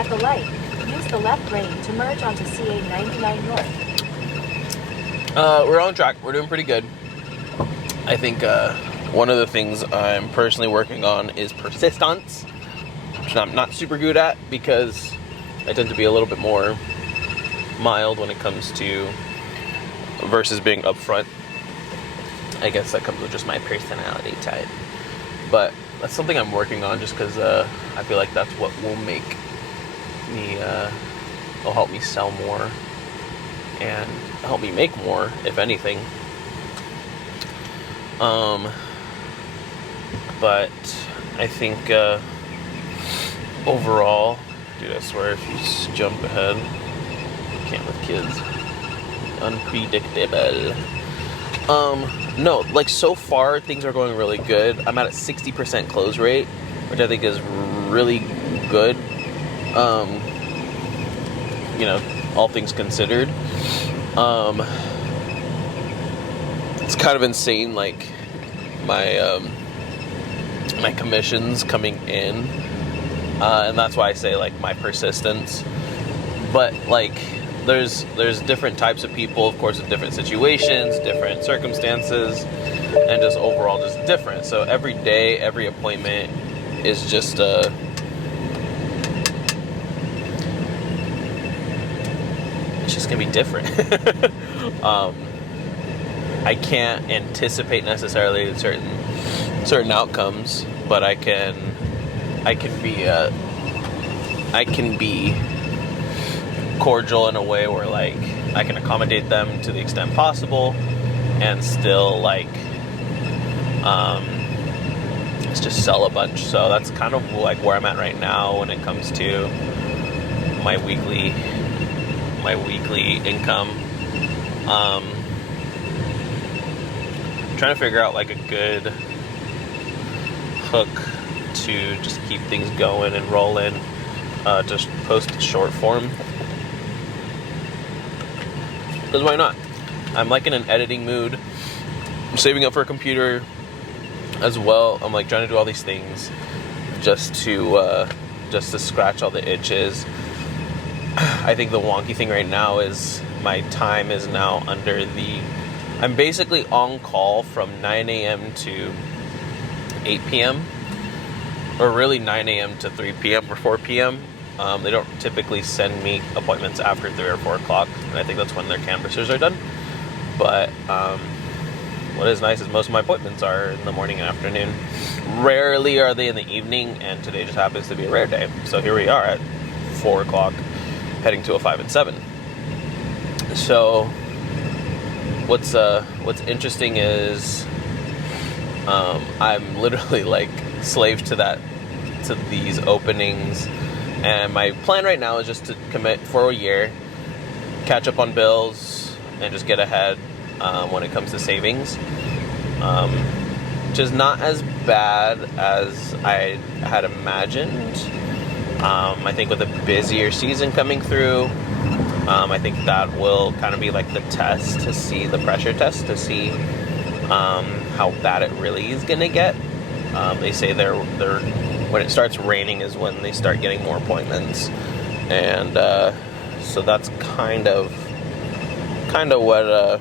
At the light, use the left lane to merge onto CA 99 North. We're on track. We're doing pretty good. I think one of the things I'm personally working on is persistence, which I'm not super good at because I tend to be a little bit more mild when it comes to versus being upfront. I guess that comes with just my personality type. But that's something I'm working on just because I feel like that's what will make me, will help me sell more and help me make more, if anything. But I think overall, dude, I swear if you just jump ahead, you can't with kids. Unpredictable. No, like so far things are going really good. I'm at a 60% close rate, which I think is really good. You know, all things considered. It's kind of insane, like my my commissions coming in, and that's why I say like my persistence. But like there's different types of people, of course, in different situations, different circumstances, and just overall just different. So every day, every appointment is just it's just gonna be different. I can't anticipate necessarily certain outcomes, but I can be cordial in a way where like I can accommodate them to the extent possible, and still like let's just sell a bunch. So that's kind of like where I'm at right now when it comes to my weekly income. Trying to figure out like a good hook to just keep things going and rolling. Just post short form. Because why not? I'm like in an editing mood. I'm saving up for a computer as well. I'm like trying to do all these things just to scratch all the itches. I think the wonky thing right now is my time is now I'm basically on call from 9 a.m. to 8 p.m. or really 9 a.m. to 3 p.m. or 4 p.m. They don't typically send me appointments after 3 or 4 o'clock, and I think that's when their canvassers are done. But what is nice is most of my appointments are in the morning and afternoon. Rarely are they in the evening, and today just happens to be a rare day. So here we are at 4 o'clock, heading to a 5 and 7. So what's interesting is I'm literally like slave to these openings, and my plan right now is just to commit for a year, catch up on bills, and just get ahead when it comes to savings, which is not as bad as I had imagined. I think with a busier season coming through, I think that will kind of be like the test to see, the pressure test to see how bad it really is going to get. They say they're when it starts raining is when they start getting more appointments, and so that's kind of what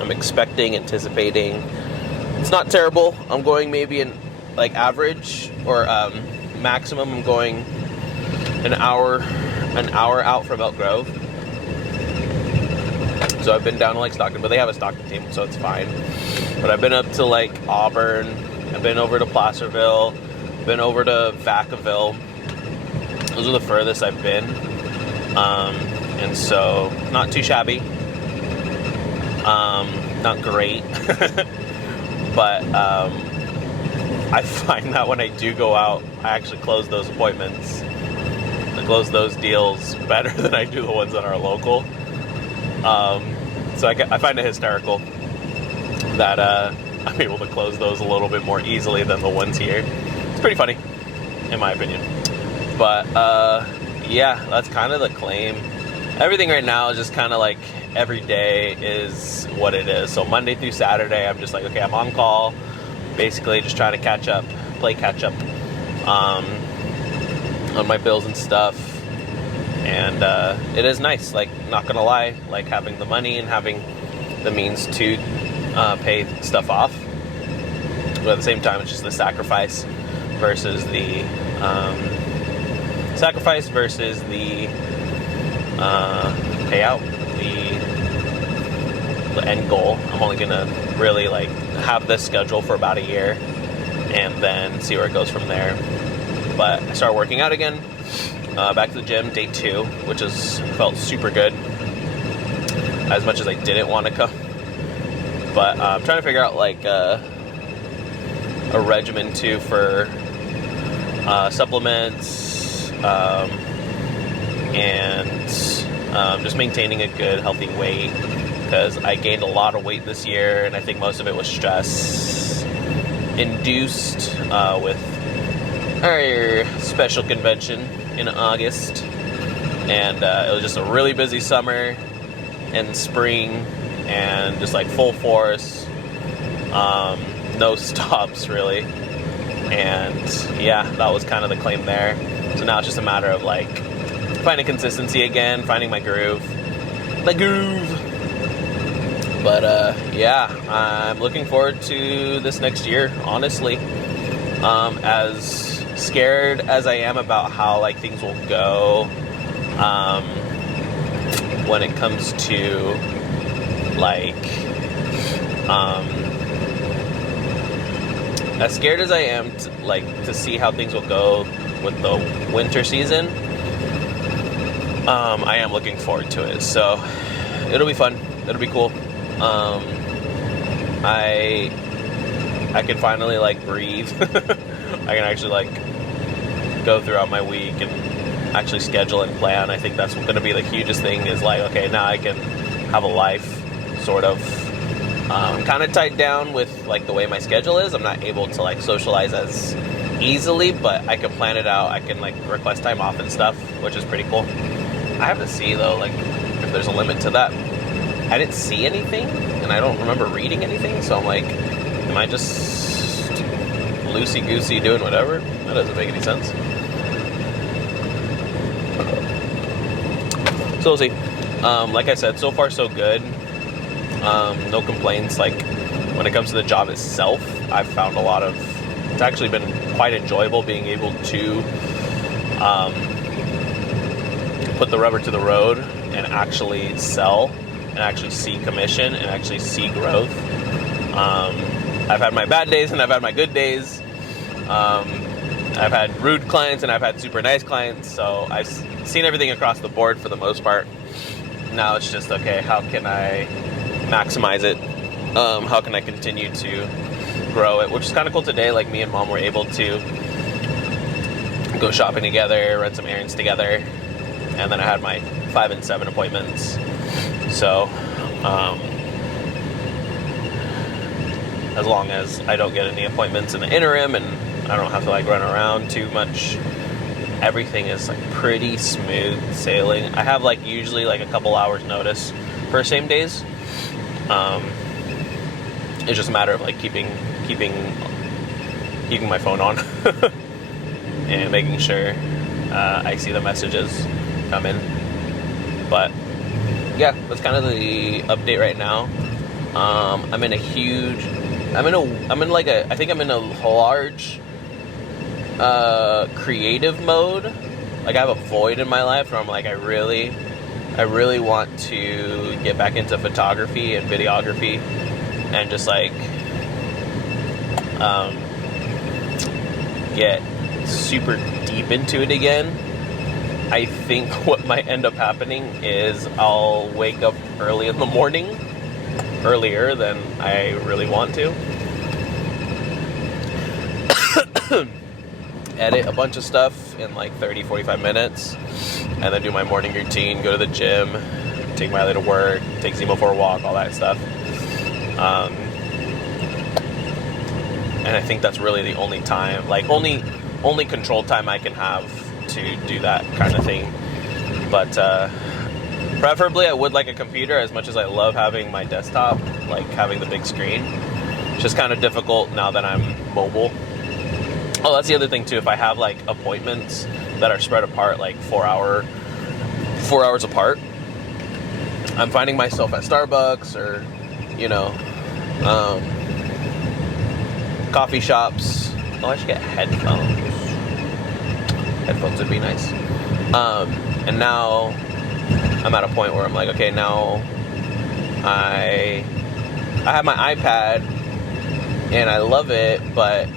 I'm expecting, anticipating. It's not terrible. I'm going maybe in like average or maximum. I'm going an hour out from Elk Grove. So I've been down to like Stockton, but they have a Stockton team, so it's fine. But I've been up to like Auburn. I've been over to Placerville. Been over to Vacaville. Those are the furthest I've been. And so not too shabby. Not great. But I find that when I do go out, I actually close those appointments. I close those deals better than I do the ones that are local. So I find it hysterical that I'm able to close those a little bit more easily than the ones here. It's pretty funny, in my opinion. But yeah, that's kind of the claim. Everything right now is just kind of like every day is what it is. So Monday through Saturday, I'm just like, okay, I'm on call. Basically just trying to play catch up. on my bills and stuff. And it is nice, like, not gonna lie, like having the money and having the means to pay stuff off. But at the same time, it's just the sacrifice versus the payout, the end goal. I'm only gonna really like have this schedule for about a year and then see where it goes from there. But I started working out again, back to the gym, day 2, which felt super good, as much as I didn't want to come. But I'm trying to figure out like a regimen too for supplements, and just maintaining a good healthy weight, because I gained a lot of weight this year, and I think most of it was stress induced with our special convention in August, and it was just a really busy summer and spring, and just like full force, no stops really. And yeah, that was kind of the claim there. So now it's just a matter of like finding consistency again, finding my groove. But yeah, I'm looking forward to this next year, honestly. As scared as I am about how like things will go, when it comes to like, as scared as I am to see how things will go with the winter season, I am looking forward to it. So it'll be fun. It'll be cool. I can finally like breathe. I can actually like go throughout my week and actually schedule and plan. I think that's going to be the hugest thing, is like, okay, now I can have a life, sort of. I'm kind of tied down with like the way my schedule is. I'm not able to like socialize as easily, but I can plan it out. I can like request time off and stuff, which is pretty cool. I have to see though, like if there's a limit to that. I didn't see anything, and I don't remember reading anything, so I'm like, am I just loosey-goosey doing whatever? That doesn't make any sense. So we'll see. Like I said, so far so good. No complaints. Like when it comes to the job itself, I've found it's actually been quite enjoyable being able to put the rubber to the road and actually sell and actually see commission and actually see growth. I've had my bad days and I've had my good days. I've had rude clients and I've had super nice clients, so I've seen everything across the board for the most part. Now it's just, okay, how can I maximize it? How can I continue to grow it? Which is kind of cool today. Like, me and Mom were able to go shopping together, run some errands together, and then I had my 5 and 7 appointments. So, as long as I don't get any appointments in the interim and I don't have to like run around too much, everything is like pretty smooth sailing. I have like usually like a couple hours notice for same days. It's just a matter of like keeping my phone on and making sure I see the messages come in. But yeah, that's kind of the update right now. I'm in a large creative mode. Like, I have a void in my life where I'm like, I really want to get back into photography and videography and just like get super deep into it again. I think what might end up happening is I'll wake up early in the morning, earlier than I really want to, edit a bunch of stuff in like 30-45 minutes, and then do my morning routine, go to the gym, take Miley to work, take Zemo for a walk, all that stuff. And I think that's really the only time, like only control time I can have to do that kind of thing. But preferably I would like a computer, as much as I love having my desktop, like having the big screen. It's just kind of difficult now that I'm mobile. Oh, that's the other thing too. If I have like appointments that are spread apart, like 4 hours apart, I'm finding myself at Starbucks or, you know, coffee shops. Oh, I should get headphones. Headphones would be nice. And now I'm at a point where I'm like, okay, now I have my iPad and I love it, but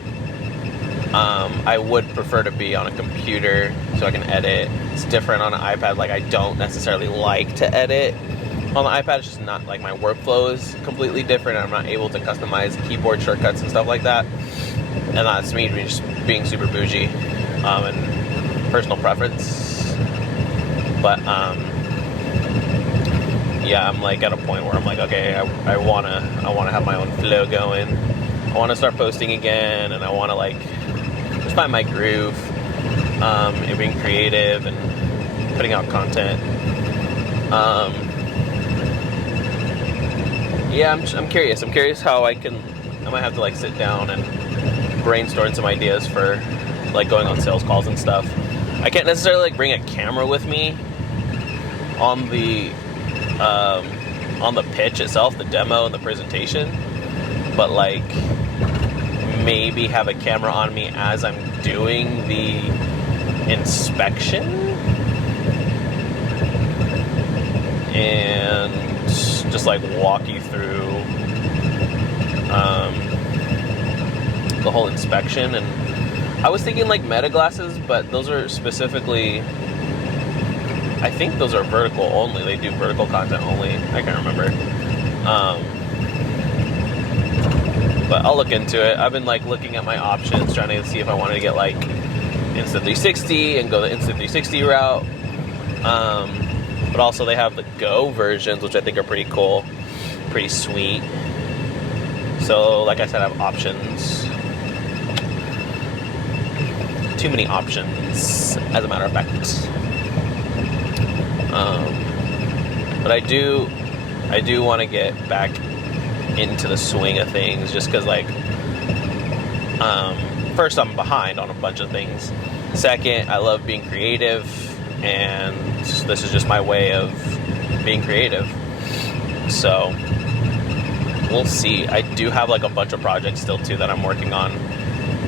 I would prefer to be on a computer so I can edit. It's different on an iPad. Like, I don't necessarily like to edit on the iPad. It's just not, like, my workflow is completely different. I'm not able to customize keyboard shortcuts and stuff like that. And that's me just being super bougie and personal preference. But yeah, I'm like at a point where I'm like, okay, I wanna have my own flow going. I want to start posting again, and I want to like just find my groove in being creative and putting out content. Yeah, I'm curious. I'm curious how I might have to like sit down and brainstorm some ideas for like going on sales calls and stuff. I can't necessarily like bring a camera with me on the pitch itself, the demo and the presentation, but like maybe have a camera on me as I'm doing the inspection and just like walk you through the whole inspection. And I was thinking like meta glasses, but those are specifically, I think those are vertical only. They do vertical content only. I can't remember. But I'll look into it. I've been like looking at my options, trying to see if I wanted to get like Insta360 and go the Insta360 route. But also they have the Go versions, which I think are pretty cool, pretty sweet. So like I said, I have options. Too many options, as a matter of fact. But I do want to get back into the swing of things, just because like first I'm behind on a bunch of things. Second, I love being creative, and this is just my way of being creative. So we'll see. I do have like a bunch of projects still too that I'm working on,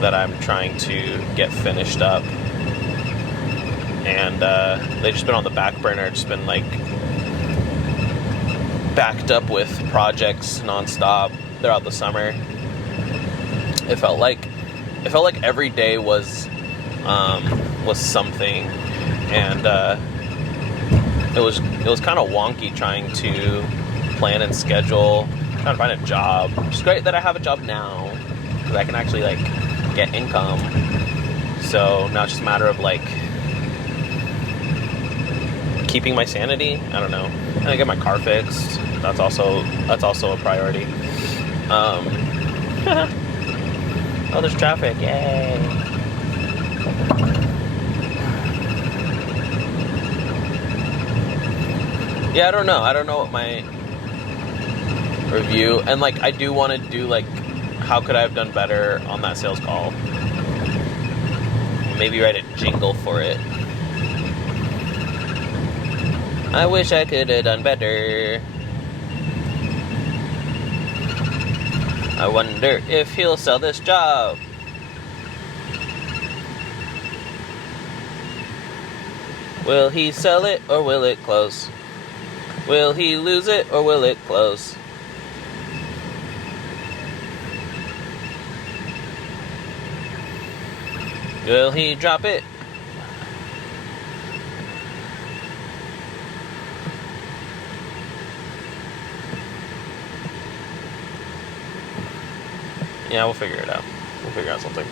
that I'm trying to get finished up, and they've just been on the back burner. It's been like backed up with projects nonstop throughout the summer. It felt like every day was something, and it was kind of wonky trying to plan and schedule, trying to find a job. It's great that I have a job now, because I can actually like get income. So now it's just a matter of like keeping my sanity. I don't know. And I get my car fixed. That's also a priority. Oh, there's traffic! Yay! Yeah, I don't know what my review, and like I do want to do like, how could I have done better on that sales call? Maybe write a jingle for it. I wish I could have done better. I wonder if he'll sell this job. Will he sell it or will it close? Will he lose it or will it close? Will he drop it? Yeah, we'll figure it out. We'll figure out something.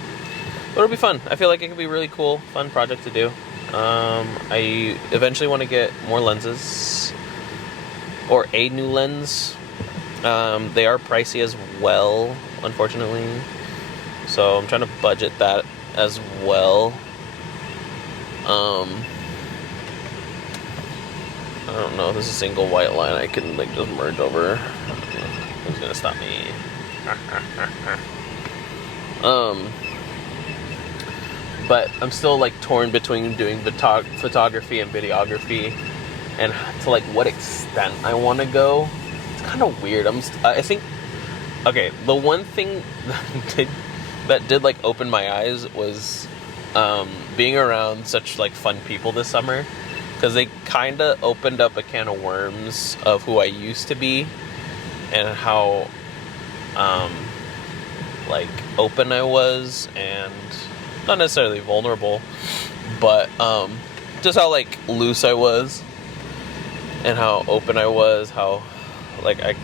But it'll be fun. I feel like it could be a really cool, fun project to do. I eventually want to get more lenses, or a new lens. They are pricey as well, unfortunately. So I'm trying to budget that as well. I don't know. This is a single white line I can like just merge over. Who's gonna stop me? but I'm still like torn between doing photography and videography, and to like what extent I want to go. It's kind of weird. I think, okay, the one thing that did like open my eyes was being around such like fun people this summer, because they kind of opened up a can of worms of who I used to be and how like open I was, and not necessarily vulnerable, but just how like loose I was and how open I was, how like I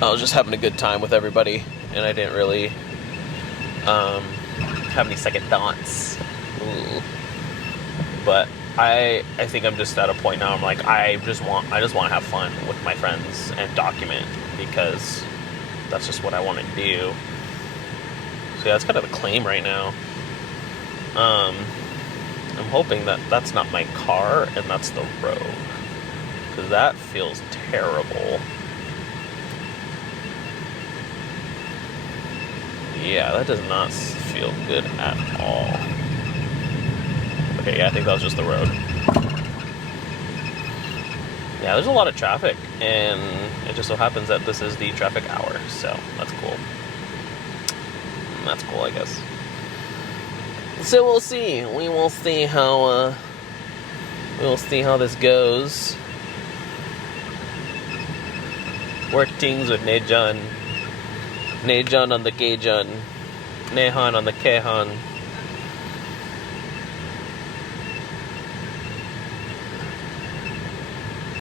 was just having a good time with everybody, and I didn't really have any second thoughts. Ooh. But I think I'm just at a point now. I'm like, I just want to have fun with my friends and document, because that's just what I want to do. So yeah, that's kind of the claim right now. I'm hoping that that's not my car and that's the road, because that feels terrible. Yeah, that does not feel good at all. Okay, yeah, I think that was just the road. Yeah, there's a lot of traffic, and it just so happens that this is the traffic hour, so that's cool. That's cool, I guess. So we'll see. We will see how this goes. Work things with Nejan on the Gayjan, Nehan on the Kehan.